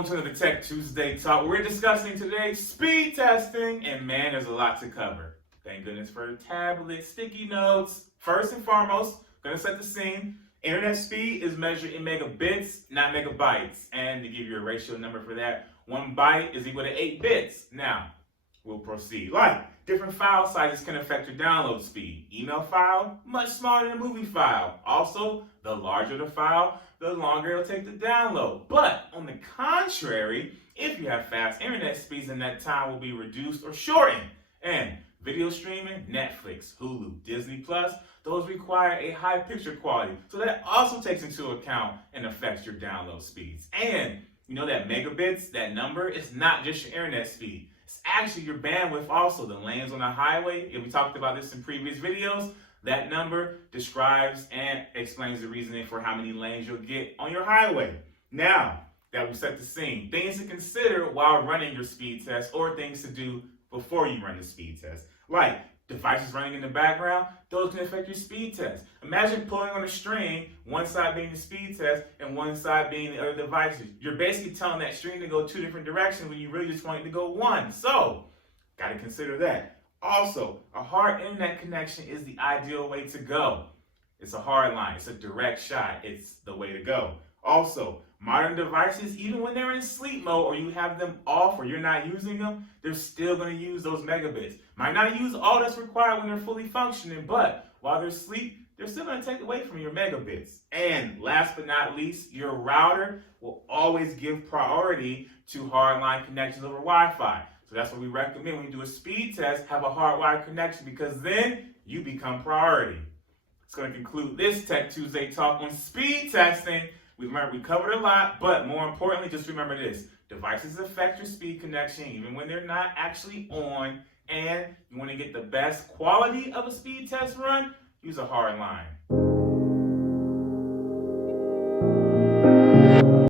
welcome to the Tech Tuesday Talk. We're discussing today speed testing, and man, there's a lot to cover. Thank goodness for the tablet, sticky notes. First and foremost, gonna set the scene. Internet speed is measured in megabits, not megabytes. And to give you a ratio number for that, 1 byte is equal to 8 bits. Now, we'll proceed. Different file sizes can affect your download speed. Email file, much smaller than a movie file. Also, the larger the file, the longer it'll take to download. But on the contrary, if you have fast internet speeds, then that time will be reduced or shortened. And video streaming, Netflix, Hulu, Disney Plus, those require a high picture quality. So that also takes into account and affects your download speeds. And you know that megabits, that number, is not just your internet speed. It's actually your bandwidth also. The lanes on the highway, if we talked about this in previous videos, that number describes and explains the reasoning for how many lanes you'll get on your highway. Now that we've set the scene, things to consider while running your speed test or things to do before you run the speed test. Like devices running in the background, those can affect your speed test. Imagine pulling on a string, one side being the speed test and one side being the other devices. You're basically telling that string to go 2 different directions when you really just want it to go one. So, gotta consider that. Also, a hard internet connection is the ideal way to go. It's a hard line, it's a direct shot, it's the way to go. Also, modern devices, even when they're in sleep mode or you have them off or you're not using them, they're still going to use those megabits. Might not use all that's required when they're fully functioning, but while they're asleep, they're still going to take away from your megabits. And last but not least, your router will always give priority to hardline connections over Wi-Fi. So that's what we recommend when you do a speed test, have a hardwired connection because then you become priority. It's going to conclude this Tech Tuesday talk on speed testing. We covered a lot, but more importantly, just remember this. Devices affect your speed connection even when they're not actually on, and you want to get the best quality of a speed test run, use a hard line.